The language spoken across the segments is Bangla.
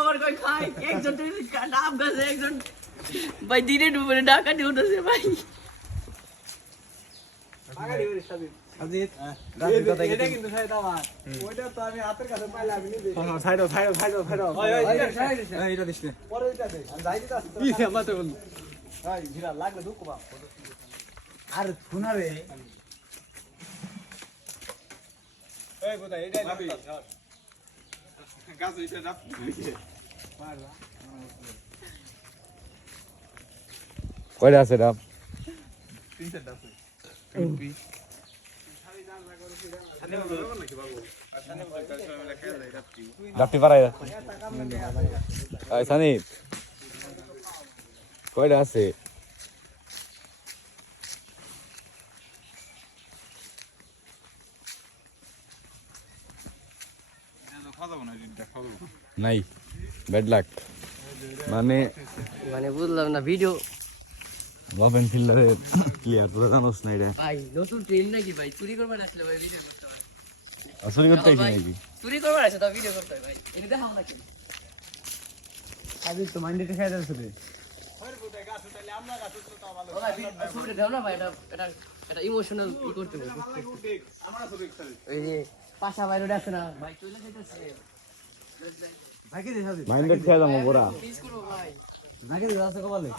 আমার কই খাই একজন নাম গাছে একজন ভাই দিনে ডুবে ডাকাতি উঠেছে ভাই আগাড়ি ওরে সাজিদ সাজিদ রাতের কথা এটা কিন্তু সাইড আমার ওইটা তো আমি হাতের কাছে পাইলাম আমি নেই হ্যাঁ সাইড ওই এটা দিস না পরে এটা দে আমি যাই দিতাছি কি আমার তো বল ভাই ভিড়া লাগলে দুঃখ বা আর শুনা রে এই গোদা এইটাই নাবি গাছ এটা নাপ পারলা কয়টা আছে ডাব? তিনটা ডাব ডাবটি পারাই সানি কয়টা আছে? নাই ব্যাড লাক মানে বুঝলাম না ভিডিও ওপেন ফিল্ডারে ক্লিয়ার পুরো জানোস না এটা ভাই নতুন ট্রেন নাকি ভাই চুরি করবার আসলে ভাই ভিডিও করতে হয় আসলে করতে আইছি নাকি চুরি করবার আসে তো ভিডিও করতে হয় ভাই এটা দেখাও নাকি আজ তো মাইন্ডে খাই যাচ্ছে রে ছবিটা দাও না ভাই এটা ইমোশনাল ই করতে হবে এই যে পাশা বাইরে আছে না ভাই চলে যেতেছে ভাই কি দেখাবি মাইন্ডে খাই যাবো গোরা প্লিজ করো ভাই নাকি আছে কবালে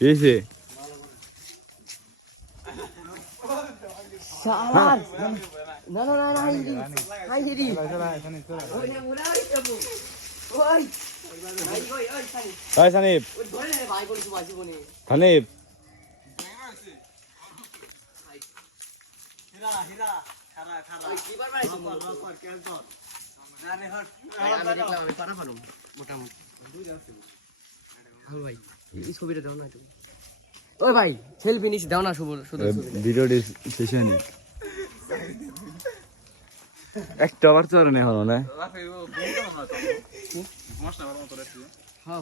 এসে শালার না হাইদি ওই না মুরা যাবো ওই ওই সানি হাই সানিব ওই ধরে নে ভাই বলে তো বাজি বনে সানিব হীরা খারা ওই কিবার বাড়াইছো আমি দেখলাম আমি পারা পারুম মোটামুটি ভাই এই ছবিটা দাও না একটু ওই ভাই সেলফি নিস দাও না শুধু ভিডিওটি শেষে নি একটা আবার চরণে হলো না হ্যাঁ